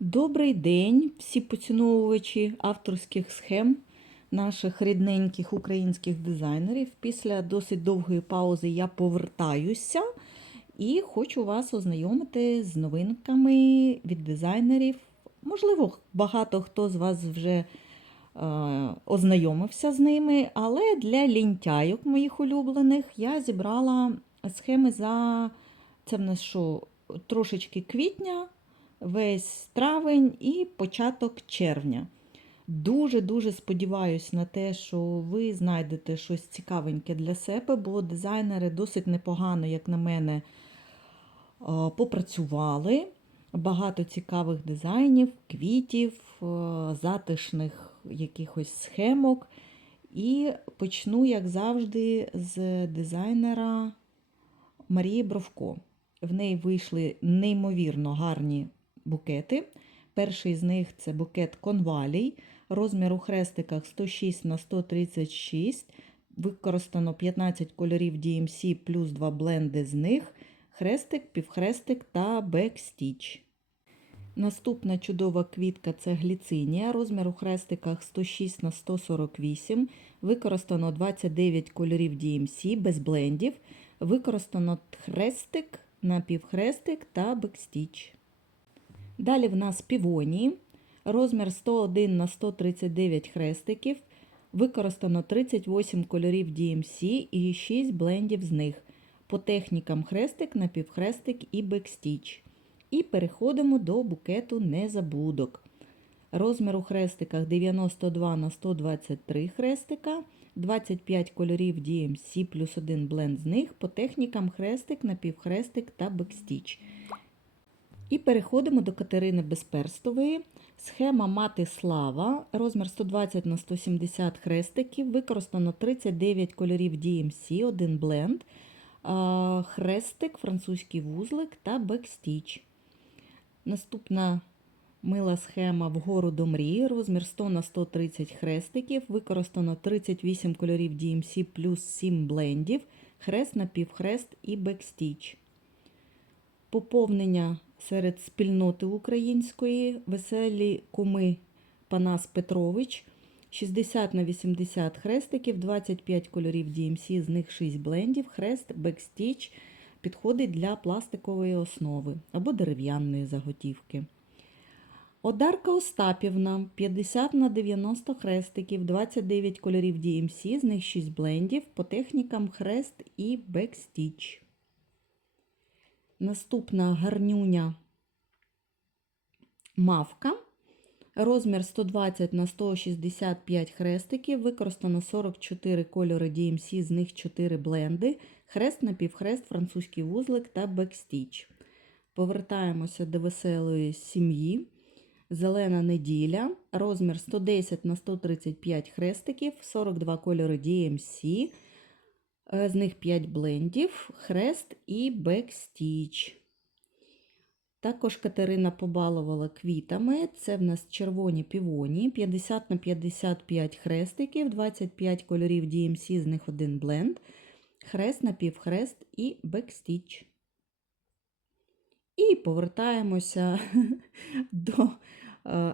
Добрий день, всі поціновувачі авторських схем наших рідненьких українських дизайнерів. Після досить довгої паузи я повертаюся і хочу вас ознайомити з новинками від дизайнерів. Можливо, багато хто з вас вже е, ознайомився з ними, але для лінтяйок моїх улюблених я зібрала схеми за це в нас що, трошечки квітня весь травень і початок червня. Дуже-дуже сподіваюся на те, що ви знайдете щось цікавеньке для себе, бо дизайнери досить непогано, як на мене, попрацювали. Багато цікавих дизайнів, квітів, затишних якихось схемок. І почну, як завжди, з дизайнера Марії Бровко. В неї вийшли неймовірно гарні букети. Перший з них це букет конвалій, розмір у хрестиках 106 на 136. Використано 15 кольорів DMC плюс 2 бленди з них, хрестик, півхрестик та бекстіч. Наступна чудова квітка це гліцинія, розмір у хрестиках 106 на 148. Використано 29 кольорів DMC без блендів. Використано хрестик, напівхрестик та бекстіч. Далі в нас півонії, розмір 101 на 139 хрестиків. Використано 38 кольорів DMC і 6 блендів з них. По технікам хрестик, напівхрестик і бекстіч. І переходимо до букету незабудок. Розмір у хрестиках 92 на 123 хрестика, 25 кольорів DMC плюс 1 бленд з них. По технікам хрестик, напівхрестик та бекстіч. І переходимо до Катерини Безперстової. Схема Мати Слава, розмір 120 на 170 хрестиків, використано 39 кольорів DMC, один бленд, хрестик, французький вузлик та бекстіч. Наступна мила схема вгору до мрії, розмір 100 на 130 хрестиків, використано 38 кольорів DMC плюс 7 блендів, хрест, напівхрест і бекстіч. Поповнення серед спільноти української веселі куми Панас Петрович. 60 на 80 хрестиків, 25 кольорів DMC, з них 6 блендів, хрест, бекстіч підходить для пластикової основи або дерев'яної заготівки. Одарка Остапівна 50 на 90 хрестиків, 29 кольорів DMC, з них 6 блендів, по технікам хрест і бекстіч. Наступна гарнюня мавка. Розмір 120 на 165 хрестиків. Використано 44 кольори DMC, з них 4 бленди, хрест напівхрест, французький вузлик та бекстіч. Повертаємося до веселої сім'ї. Зелена неділя. Розмір 110 на 135 хрестиків, 42 кольори DMC. З них 5 блендів, хрест і бекстіч. Також Катерина побалувала квітами. Це в нас червоні півоні, 50 на 55 хрестиків, 25 кольорів DMC, з них один бленд, хрест, напівхрест і бекстіч. І повертаємося до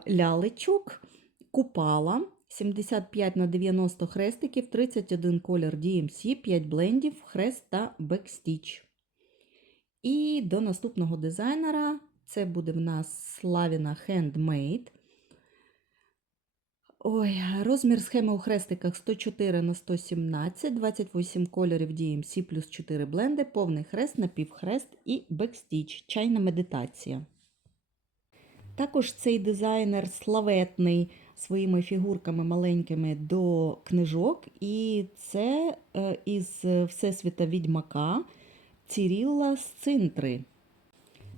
лялечок, купала. 75 на 90 хрестиків, 31 колір DMC, 5 блендів, хрест та бекстіч. І до наступного дизайнера це буде в нас Славіна Handmade. Ой, Розмір схеми у хрестиках 104 на 117, 28 кольорів DMC плюс 4 бленди, повний хрест, напівхрест і бекстіч. Чайна медитація. Також цей дизайнер славетний своїми фігурками маленькими до книжок, і це е, із Всесвіта Відьмака Цірілла з цинтри.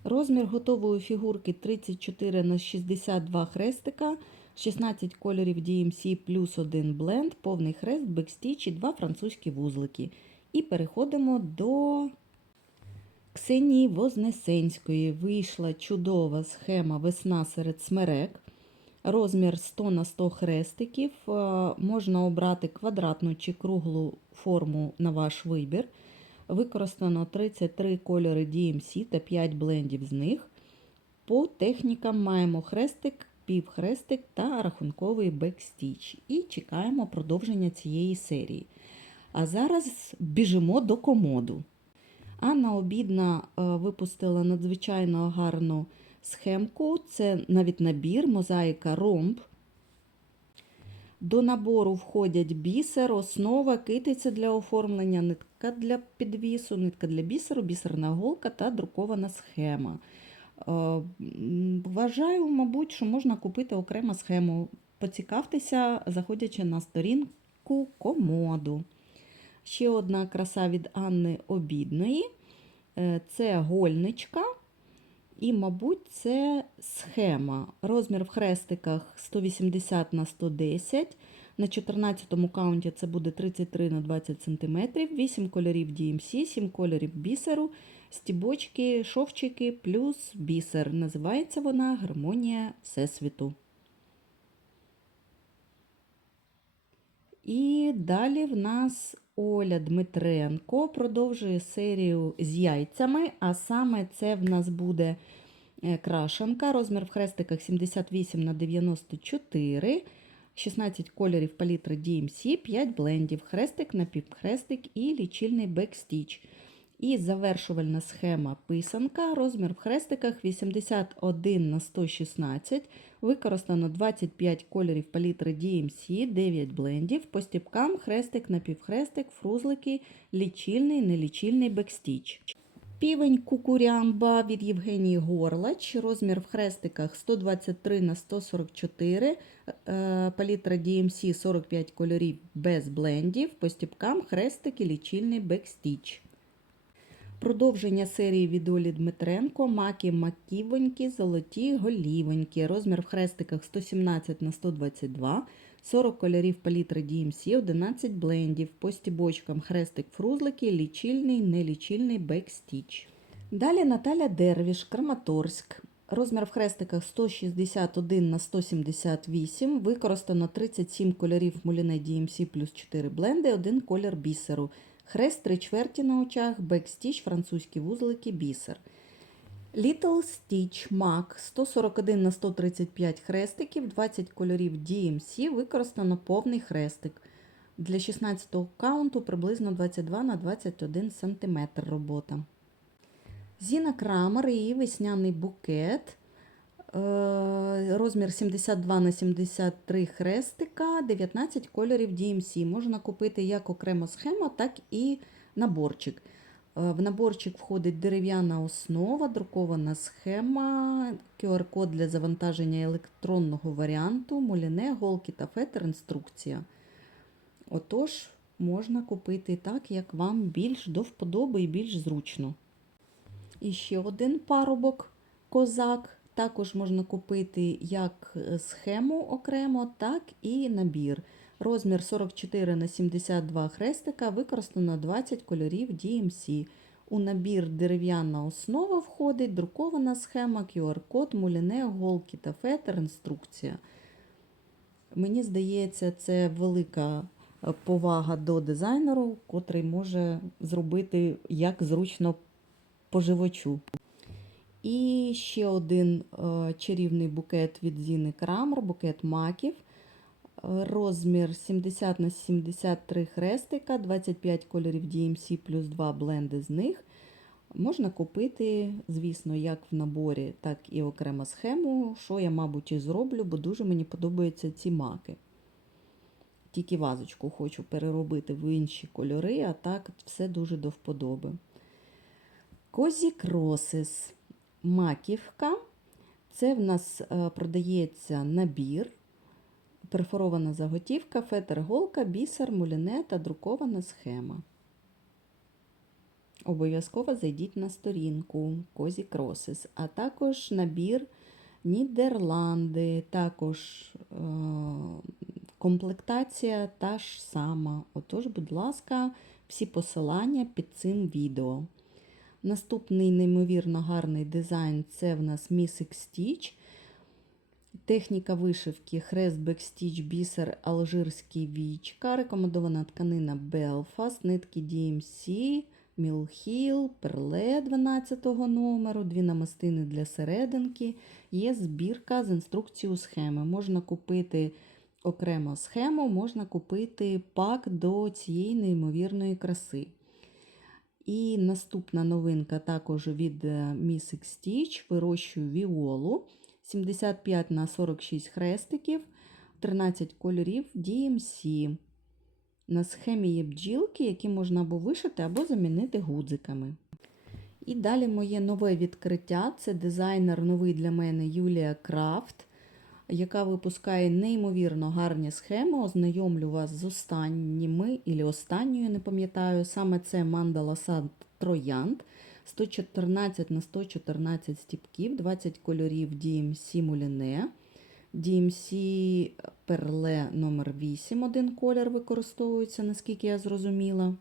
Розмір готової фігурки 34 на 62 хрестика, 16 кольорів DMC плюс 1 бленд, повний хрест, бекстіч і 2 французькі вузлики. І переходимо до Ксенії Вознесенської. Вийшла чудова схема весна серед смерек. Розмір 100 на 100 хрестиків. Можна обрати квадратну чи круглу форму на ваш вибір. Використано 33 кольори DMC та 5 блендів з них. По технікам маємо хрестик, півхрестик та рахунковий бекстіч. І чекаємо продовження цієї серії. А зараз біжимо до комоду. Анна Обідна е, випустила надзвичайно гарну схемку. Це навіть набір, мозаїка ромб. До набору входять бісер, основа, китиця для оформлення, нитка для підвісу, нитка для бісеру, бісерна голка та друкована схема. Е, Вважаю, мабуть, що можна купити окрему схему. Поцікавтеся, заходячи на сторінку комоду. Ще одна краса від Анни Обідної. Е, Це гольничка. І, мабуть, це схема. Розмір в хрестиках 180 на 110. На 14 каунті це буде 33 на 20 см, 8 кольорів DMC, 7 кольорів бісеру, стібочки, шовчики плюс бісер. Називається вона Гармонія Всесвіту. І далі в нас Оля Дмитренко продовжує серію з яйцями, а саме це в нас буде е, крашенка, розмір в хрестиках 78 на 94, 16 кольорів палітри DMC, 5 блендів, хрестик, напівхрестик і лічильний бекстіч. І завершувальна схема писанка, розмір в хрестиках 81 на 116, використано 25 кольорів палітри DMC, 9 блендів, по стіпкам хрестик, напівхрестик, фрузлики, лічильний, нелічильний бекстіч. Півень кукурямба від Євгенії Горлач, розмір в хрестиках 123 на 144, е, палітра DMC 45 кольорів без блендів, по стіпкам хрестик і лічильний бекстіч. Продовження серії від Олі Дмитренко, маки маківонькі, золоті голівонькі. Розмір в хрестиках 117 на 122, 40 кольорів палітри DMC, 11 блендів. По стібочкам хрестик фрузлики, лічильний, нелічильний бекстіч. Далі Наталя Дервіш, Краматорськ. Розмір в хрестиках 161 на 178, використано 37 кольорів муліне DMC плюс 4 бленди, один колір бісеру. Хрест три чверті на очах, бекстіч, французькі вузлики, бісер. Little Stitch MAC 141 на 135 хрестиків, 20 кольорів DMC, використано повний хрестик. Для 16-го каунту приблизно 22 на 21 см робота. Зіна Крамер і весняний букет. Е, Розмір 72 на 73 хрестика, 19 кольорів DMC. Можна купити як окремо схема, так і наборчик. Е, В наборчик входить дерев'яна основа, друкована схема, QR-код для завантаження електронного варіанту, муліне, голки та фетр, інструкція. Отож, можна купити так, як вам більш до вподоби і більш зручно. І ще один парубок козак. Також можна купити як схему окремо, так і набір. Розмір 44 на 72 хрестика, використано 20 кольорів DMC. У набір дерев'яна основа входить, друкована схема, QR-код, муліне, голки та фетр, інструкція. Мені здається, це велика е, повага до дизайнеру, котрий може зробити як зручно споживачу. І ще один е, чарівний букет від Зіни Крамер, букет маків. Розмір 70 на 73 хрестика, 25 кольорів DMC плюс 2 бленди з них. Можна купити, звісно, як в наборі, так і окремо схему, що я, мабуть, і зроблю, бо дуже мені подобаються ці маки. Тільки вазочку хочу переробити в інші кольори, а так все дуже до вподоби. Козі Кросис. Маківка. Це в нас е, продається набір, перфорована заготівка, фетр голка, бісер, муліне та друкована схема. Обов'язково зайдіть на сторінку Козі Кросис, а також набір Нідерланди, також е, комплектація та ж сама. Отож, будь ласка, всі посилання під цим відео. Наступний неймовірно гарний дизайн це в нас Missing Stitch. Техніка вишивки хрест, бекстіч, бісер, алжирський вічка. Рекомендована тканина Belfast, нитки DMC, Мілхіл, перле 12 номеру, дві намистини для серединки. Є збірка з інструкцією схеми. Можна купити окремо схему, можна купити пак до цієї неймовірної краси. І наступна новинка також від е, Miss Stitch. Вирощую віолу 75 на 46 хрестиків, 13 кольорів DMC. На схемі є бджілки, які можна або вишити, або замінити гудзиками. І далі моє нове відкриття це дизайнер новий для мене Юлія Крафт, яка випускає неймовірно гарні схеми. Ознайомлю вас з останніми, і останньою, не пам'ятаю, саме це мандала сад Троянд. 114 на 114 стіпків, 20 кольорів DMC Муліне. DMC Перле номер 8 один колір використовується, наскільки я зрозуміла.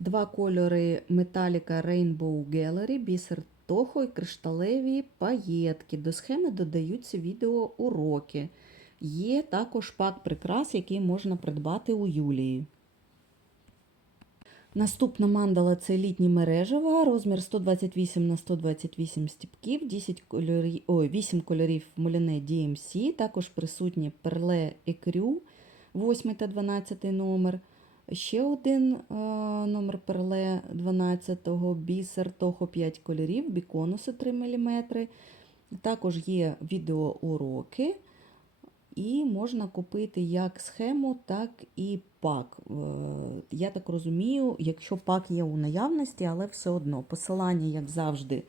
Два кольори Metallica Rainbow Gallery, бісер Тохо і кришталеві паєтки. До схеми додаються відеоуроки. Є також пак прикрас, який можна придбати у Юлії. Наступна мандала це літні мережева, розмір 128 на 128 стіпків, 10 кольорів, ой, 8 кольорів Моліне DMC, також присутні перле екрю 8 та 12 номер. Ще один е, номер перле 12-го, бісер, тохо 5 кольорів, біконуси 3 мм. Також є відеоуроки. І можна купити як схему, так і пак. Е, Я так розумію, якщо пак є у наявності, але все одно посилання, як завжди,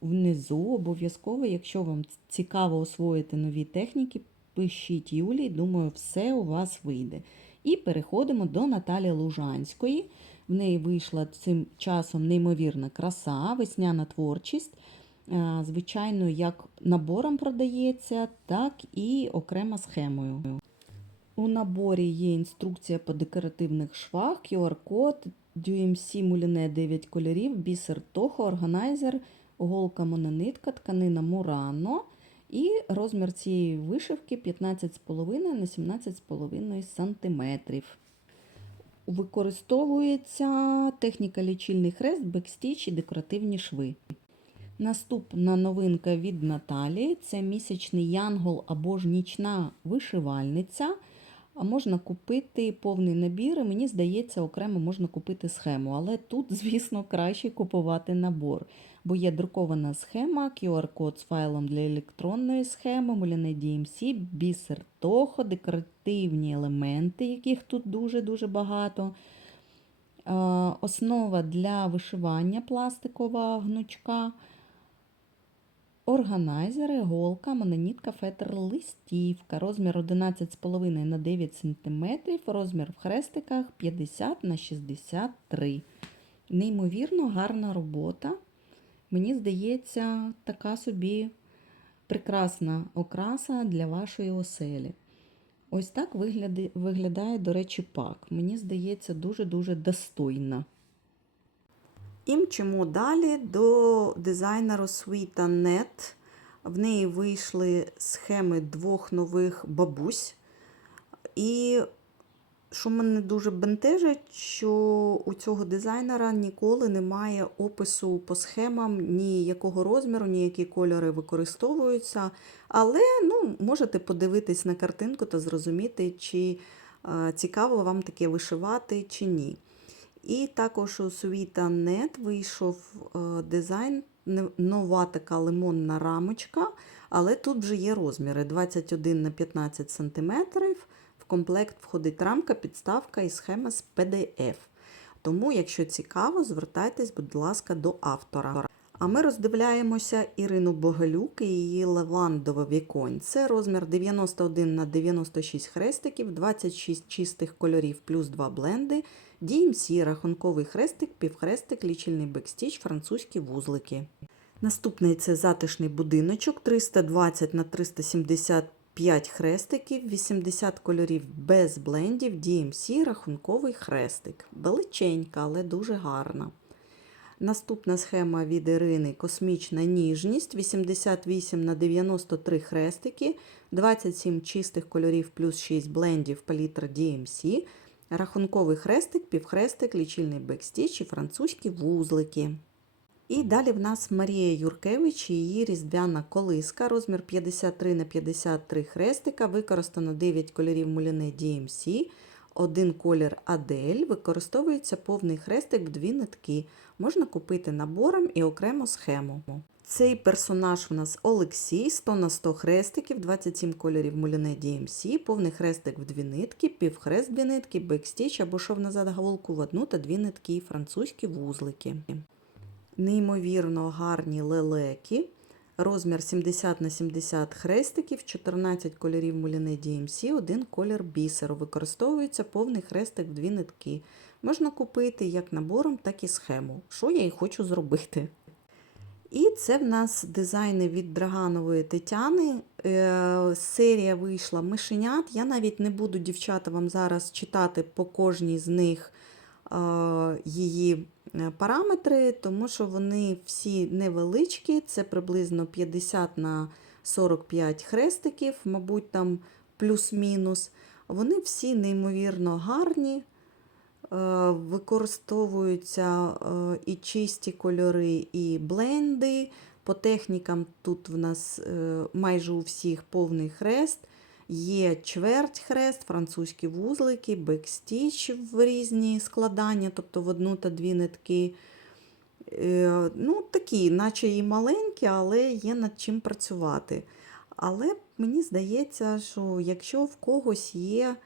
внизу обов'язково, якщо вам цікаво освоїти нові техніки, пишіть Юлії, думаю, все у вас вийде. І переходимо до Наталі Лужанської. В неї вийшла цим часом неймовірна краса, весняна творчість. Е, Звичайно, як набором продається, так і окремо схемою. У наборі є інструкція по декоративних швах, QR-код, DMC муліне 9 кольорів, бісер Тохо, органайзер, голка мононитка, тканина Мурано. І розмір цієї вишивки 15,5 на 17,5 см. Використовується техніка лічильний хрест, бекстіч і декоративні шви. Наступна новинка від Наталі це місячний янгол або ж нічна вишивальниця. Можна купити повний набір, і мені здається, окремо можна купити схему. Але тут, звісно, краще купувати набор, бо є друкована схема, QR-код з файлом для електронної схеми, муляне DMC, бісер Тохо, декоративні елементи, яких тут дуже-дуже багато. Основа для вишивання пластикова гнучка. Органайзери, голка, мононітка, фетр, листівка, розмір 11,5 на 9 см, розмір в хрестиках 50 на 63 Неймовірно гарна робота. Мені здається, така собі прекрасна окраса для вашої оселі. Ось так виглядає, виглядає, до речі, пак. Мені здається, дуже-дуже достойна. І мчимо далі до дизайнеру Sweeta Net. В неї вийшли схеми двох нових бабусь. І що мене дуже бентежить, що у цього дизайнера ніколи немає опису по схемам, ні якого розміру, ні які кольори використовуються. Але ну, можете подивитись на картинку та зрозуміти, чи е, цікаво вам таке вишивати, чи ні. І також у Sweeta вийшов е, дизайн, нова така лимонна рамочка, але тут вже є розміри 21 на 15 см. Комплект входить рамка, підставка і схема з PDF. Тому, якщо цікаво, звертайтесь, будь ласка, до автора. А ми роздивляємося Ірину Боголюк і її лавандове віконце. Розмір 91 на 96 хрестиків, 26 чистих кольорів плюс 2 бленди. DMC, рахунковий хрестик, півхрестик, лічильний бекстіч, французькі вузлики. Наступний це затишний будиночок 320 на 375 хрестиків, 80 кольорів без блендів, DMC, рахунковий хрестик. Величенька, але дуже гарна. Наступна схема від Ірини Космічна ніжність 88 на 93 хрестики, 27 чистих кольорів плюс 6 блендів палітра DMC. рахунковий хрестик, півхрестик, лічильний бекстіч і французькі вузлики. І далі в нас Марія Юркевич і її різдвяна колиска, розмір 53 на 53 хрестика, використано 9 кольорів муляне DMC, один колір Адель, використовується повний хрестик в дві нитки. Можна купити набором і окремо схему. Цей персонаж у нас Олексій, 100 на 100 хрестиків, 27 кольорів муляне DMC, повний хрестик в дві нитки, півхрест дві нитки, бекстіч або шов назад голку в одну та дві нитки, французькі вузлики. Неймовірно гарні лелеки. Розмір 70 на 70 хрестиків, 14 кольорів муляне DMC, один колір бісеру. Використовується повний хрестик в дві нитки. Можна купити як набором, так і схему. Що я і хочу зробити. І це в нас дизайни від Драганової Тетяни. Е, серія вийшла мишенят. Я навіть не буду, дівчата, вам зараз читати по кожній з них е, її параметри, тому що вони всі невеличкі, це приблизно 50 на 45 хрестиків, мабуть, там плюс-мінус. Вони всі неймовірно гарні. Е, Використовуються е, і чисті кольори, і бленди. По технікам тут в нас е, майже у всіх повний хрест. Є чверть хрест, французькі вузлики, бекстіч в різні складання, тобто в одну та дві нитки. Е, Ну, Такі, наче і маленькі, але є над чим працювати. Але мені здається, що якщо в когось є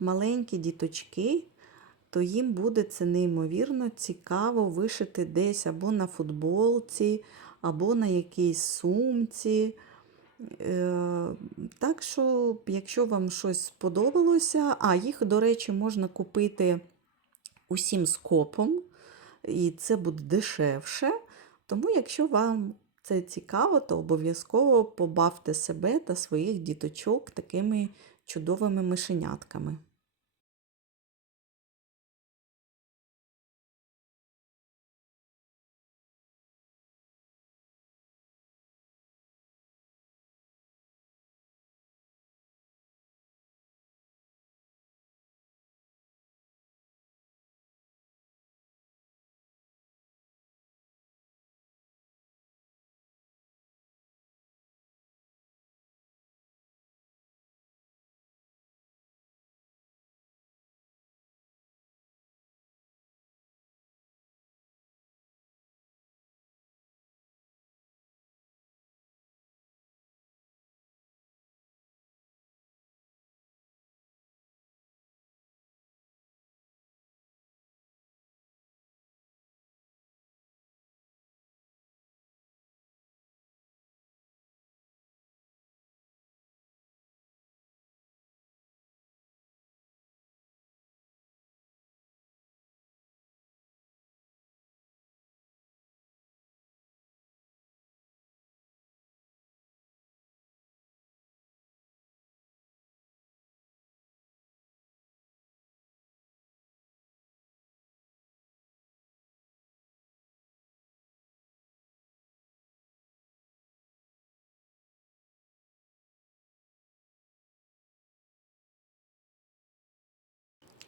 маленькі діточки, то їм буде це неймовірно цікаво вишити десь або на футболці, або на якійсь сумці. Е, Так що, якщо вам щось сподобалося, а їх, до речі, можна купити усім скопом, і це буде дешевше. Тому, якщо вам це цікаво, то обов'язково побавте себе та своїх діточок такими чудовими мишенятками.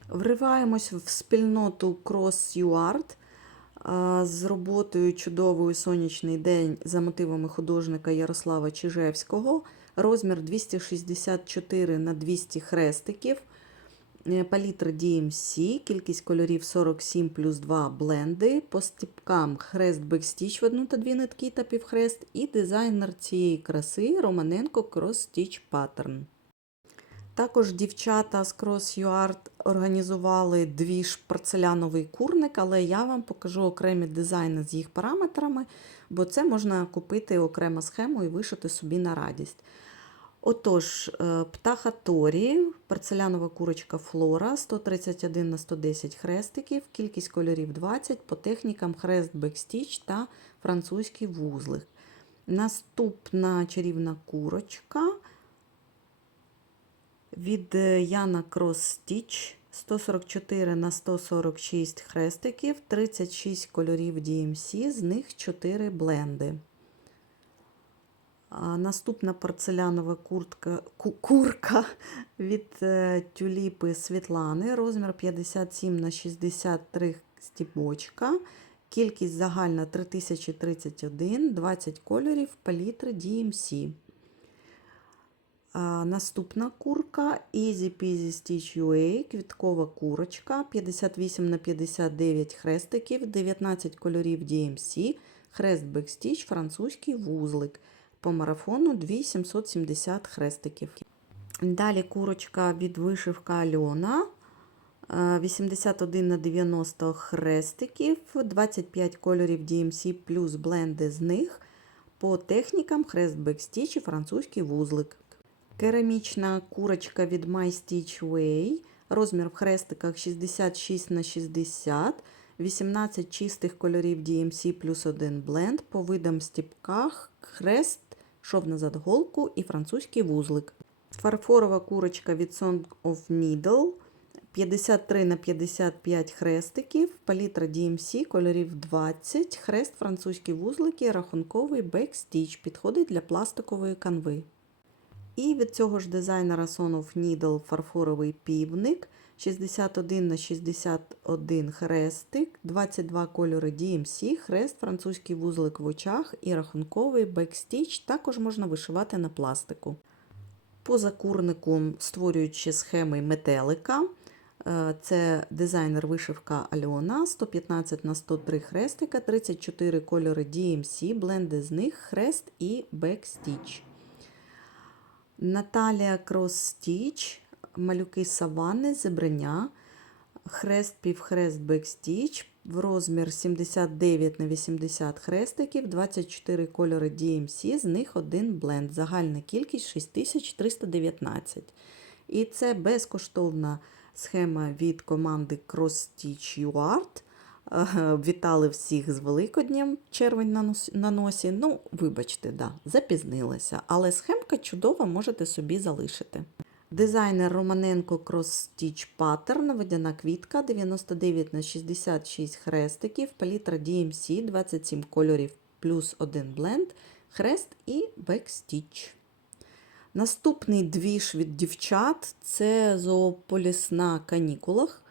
Вриваємось в спільноту Cross UArt з роботою чудовою сонячний день за мотивами художника Ярослава Чижевського. Розмір 264 на 200 хрестиків. Е, Палітра DMC, кількість кольорів 47 плюс 2 бленди. По стіпкам хрест бекстіч в одну та дві нитки та півхрест. І дизайнер цієї краси Романенко Cross Stitch Pattern. Також дівчата з Cross UArt організували двіж порцеляновий курник, але я вам покажу окремі дизайни з їх параметрами, бо це можна купити окрему схему і вишити собі на радість. Отож, е, птаха Торі, порцелянова курочка Флора, 131 на 110 хрестиків, кількість кольорів 20, по технікам хрест бекстіч та французький вузлик. Наступна чарівна курочка від е, Яна Крос Стіч 144 на 146 хрестиків, 36 кольорів DMC, з них 4 бленди. Наступна порцелянова куртка, курка від е, тюліпи Світлани, розмір 57 на 63 стібочка. Кількість загальна 3031, 20 кольорів, палітри DMC. Наступна курка Easy Peasy Stitch UA, квіткова курочка, 58 на 59 хрестиків, 19 кольорів DMC, хрест Backstitch, французький вузлик. По марафону 2770 хрестиків. Далі курочка від вишивка Альона. е, 81 на 90 хрестиків, 25 кольорів DMC плюс бленди з них. По технікам хрест Backstitch і французький вузлик. Керамічна курочка від My Stitch Way. Розмір в хрестиках 66 на 60, 18 чистих кольорів DMC плюс один бленд. По видам стіпках хрест, шов назад голку і французький вузлик. Фарфорова курочка від Song of Needle. 53 на 55 хрестиків, палітра DMC, кольорів 20, хрест, французькі вузлики, рахунковий бекстіч, підходить для пластикової канви. І від цього ж дизайнера Son of Needle фарфоровий півник, 61 на 61 хрестик, 22 кольори DMC, хрест, французький вузлик в очах і рахунковий бекстіч також можна вишивати на пластику. Поза курником створюючи схеми метелика. Е, Це дизайнер вишивка Альона, 115 на 103 хрестика, 34 кольори DMC, бленди з них хрест і бекстіч. Наталія Кросстіч, малюки савани, зебреня, хрест півхрест бекстіч, в розмір 79 на 80 хрестиків, 24 кольори DMC, з них один бленд. Загальна кількість 6319. І це безкоштовна схема від команди Cross Stitch UArt. Вітали всіх з Великоднем, червень на носі. Ну, вибачте, да, запізнилася, але схемка чудова, можете собі залишити. Дизайнер Романенко Cross Stitch Pattern, водяна квітка, 99 на 66 хрестиків, палітра DMC, 27 кольорів плюс один бленд, хрест і бекстіч. Наступний двіж від дівчат це зоополіс на канікулах.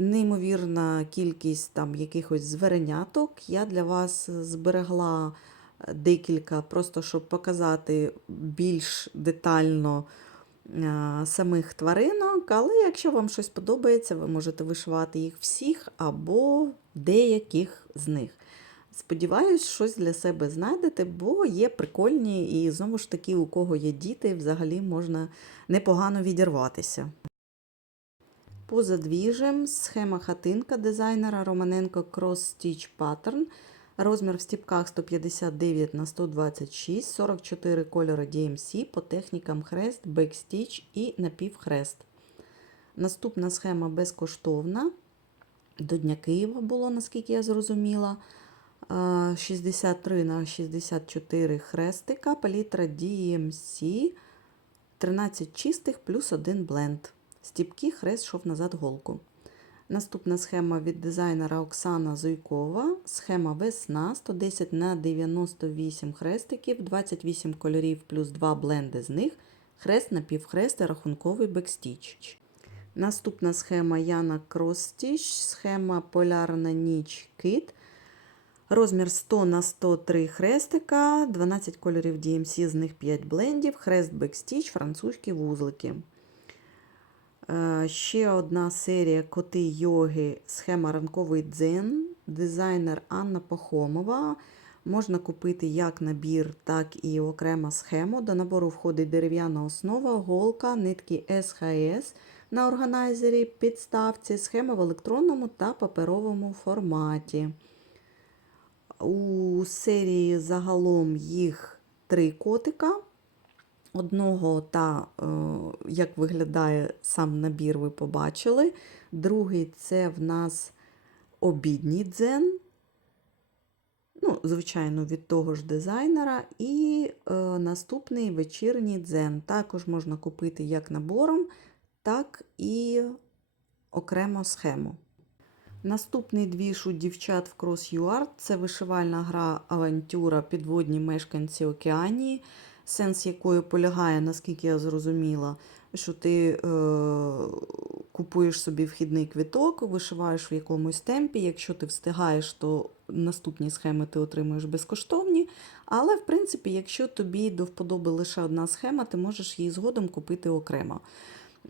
Неймовірна кількість там якихось звереняток. Я для вас зберегла е, декілька, просто щоб показати більш детально е, самих тваринок. Але якщо вам щось подобається, ви можете вишивати їх всіх або деяких з них. Сподіваюсь, щось для себе знайдете, бо є прикольні, і знову ж таки, у кого є діти, взагалі можна непогано відірватися. Поза двіжем схема хатинка дизайнера Романенко Cross Stitch Pattern. Розмір в стіпках 159 на 126, 44 кольори DMC по технікам хрест, бекстіч і напівхрест. Наступна схема безкоштовна. До Дня Києва було, наскільки я зрозуміла. Е, 63 на 64 хрестика, палітра DMC, 13 чистих плюс 1 бленд. Стіпки хрест шов назад голку. Наступна схема від дизайнера Оксана Зуйкова. Схема весна 110 на 98 хрестиків, 28 кольорів плюс 2 бленди з них, хрест напівхрест і рахунковий бекстіч. Наступна схема Яна Кростіч, схема Полярна ніч кит. Розмір 100 на 103 хрестика, 12 кольорів DMC, з них 5 блендів, хрест бекстіч, французькі вузлики. Е, Ще одна серія коти йоги, схема ранковий дзен, дизайнер Анна Пахомова. Можна купити як набір, так і окремо схему. До набору входить дерев'яна основа, голка, нитки СХС на органайзері, підставці, схема в електронному та паперовому форматі. У серії загалом їх три котика. Одного та, е, як виглядає сам набір, ви побачили. Другий це в нас обідній дзен. Ну, звичайно, від того ж дизайнера. І е, наступний вечірній дзен. Також можна купити як набором, так і окремо схему. Наступний двіж у дівчат в Cross UArt – це вишивальна гра Авантюра Підводні мешканці Океанії. Сенс якої полягає, наскільки я зрозуміла, що ти е, купуєш собі вхідний квіток, вишиваєш в якомусь темпі. Якщо ти встигаєш, то наступні схеми ти отримуєш безкоштовні. Але, в принципі, якщо тобі до вподоби лише одна схема, ти можеш її згодом купити окремо.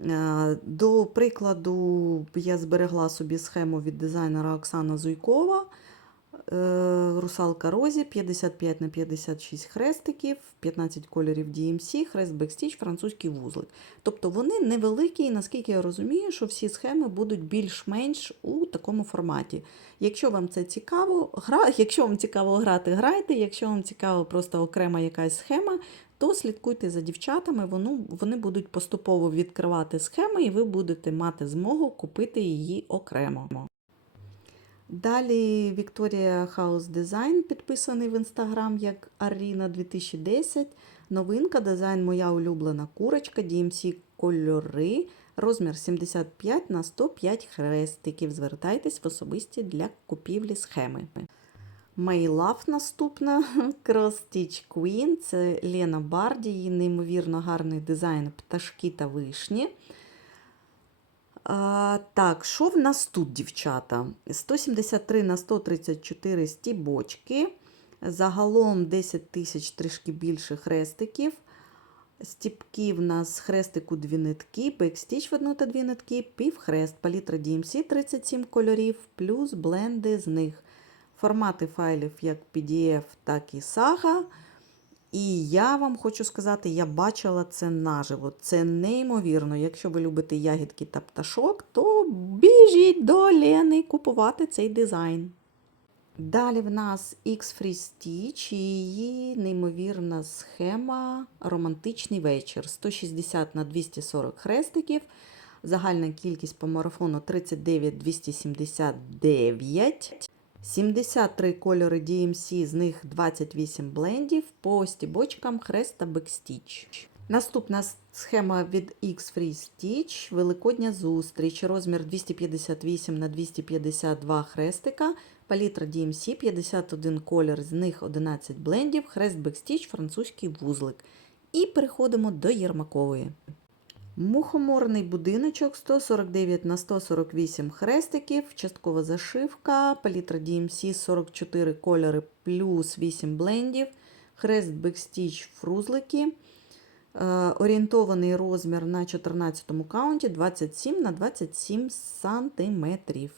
Е, До прикладу, я зберегла собі схему від дизайнера Оксана Зуйкова. Е, Русалка Розі 55 на 56 хрестиків, 15 кольорів DMC, хрест бекстіч, французький вузлик. Тобто вони невеликі, і наскільки я розумію, що всі схеми будуть більш-менш у такому форматі. Якщо вам це цікаво, гра... якщо вам цікаво грати, грайте. Якщо вам цікаво просто окрема якась схема, то слідкуйте за дівчатами, воно, вони будуть поступово відкривати схеми, і ви будете мати змогу купити її окремо. Далі Вікторія Хаус Дизайн, підписаний в інстаграм як Аріна 2010. Новинка, дизайн Моя улюблена курочка, DMC кольори, розмір 75 на 105 хрестиків. Звертайтесь в особисті для купівлі схеми. My Love наступна Cross Stitch Queen. Це Лена Барді, її неймовірно гарний дизайн пташки та вишні. А, так, що в нас тут, дівчата? 173 на 134 стібочки. Загалом 10 тисяч трішки більше хрестиків. Стіпки в нас хрестику дві нитки, бекстіч в одну та дві нитки, півхрест, палітра DMC 37 кольорів, плюс бленди з них. Формати файлів як PDF, так і Saga. І я вам хочу сказати, я бачила це наживо. Це неймовірно. Якщо ви любите ягідки та пташок, то біжіть до Лени купувати цей дизайн. Далі в нас X-Free Stitch і її неймовірна схема Романтичний вечір. 160 на 240 хрестиків. Загальна кількість по марафону 39 279. 73 кольори DMC, з них 28 блендів по стібочкам хрест та бекстіч. Наступна схема від X-Free Stitch, Великодня зустріч, розмір 258 на 252 хрестика, палітра DMC, 51 колір, з них 11 блендів, хрест бекстіч, французький вузлик. І переходимо до Єрмакової. Мухоморний будиночок 149 на 148 хрестиків, часткова зашивка, палітра DMC 44 кольори плюс 8 блендів, хрест бекстіч фрузлики, е, орієнтований розмір на 14 каунті 27 на 27 сантиметрів.